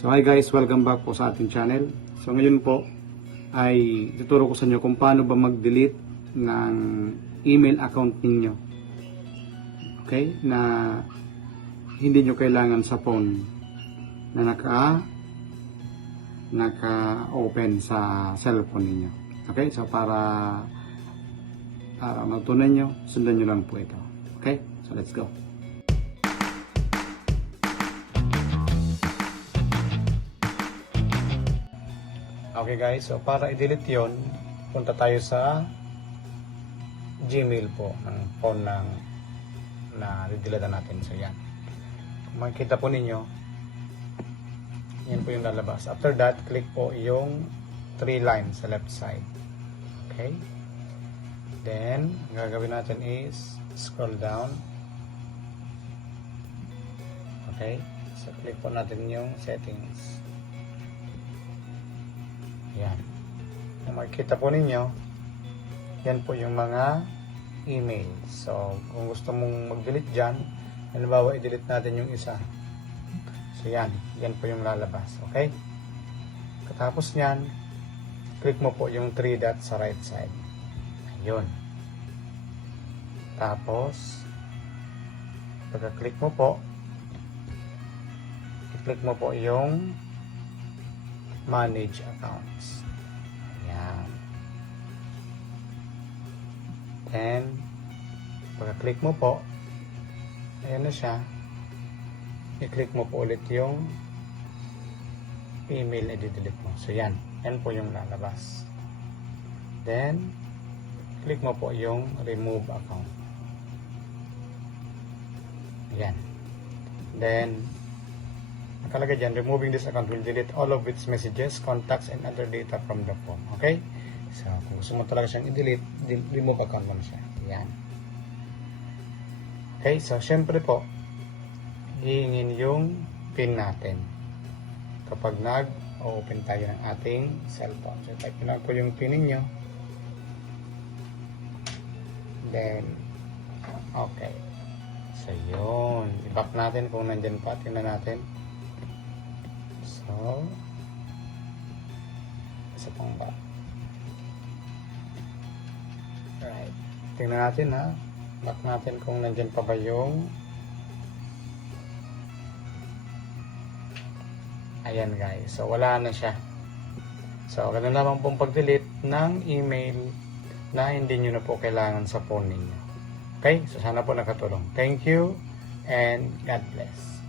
So hi guys, welcome back po sa ating channel. So ngayon po ay tuturo ko sa inyo kung paano ba mag-delete ng email account ninyo. Okay? Na hindi nyo kailangan sa phone na naka-open sa cellphone ninyo. Okay? So para matutunan nyo, sundan nyo lang po ito. Okay? So let's go. Okay guys, so para i-delete yon, punta tayo sa Gmail po ng phone na i-delete natin. So yan. Kung makikita po ninyo, yan po yung lalabas. After that, click po yung 3 lines sa left side. Okay? Then, ang gagawin natin is scroll down. Okay? So click po natin yung settings. Yan. Kung makikita po ninyo, yan po yung mga email. So, kung gusto mong mag-delete dyan, halimbawa, i-delete natin yung isa. So, yan. Yan po yung lalabas. Okay? Katapos nyan, click mo po yung 3 dots sa right side. Ayun. Tapos, pagka-click mo po, i-click mo po yung manage accounts. Ayan. Then, pagka-click mo po, ayan na siya. I-click mo po ulit yung email na i-delete mo. So, yan. Yan po yung lalabas. Then, click mo po yung remove account. Ayan. Then, nakalagay dyan, removing this account will delete all of its messages, contacts, and other data from the phone. Okay? So, kung gusto mo talaga siyang i-delete, remove account mo na siya. Yan. Okay? So, syempre po, hihingin yung PIN natin kapag nag-open tayo ng ating cellphone. So, type na po yung PIN ninyo. Then, okay. So, yun. I-back natin kung nandyan pa. Tingnan natin. So, isa pang back. Right. Tingnan natin ha. Back natin kung nandyan pa ba yung ayan guys. So, wala na siya. So, ganun lamang pong pag-delete ng email na hindi nyo na po kailangan sa phone ninyo. Okay? So, sana po nakatulong. Thank you and God bless.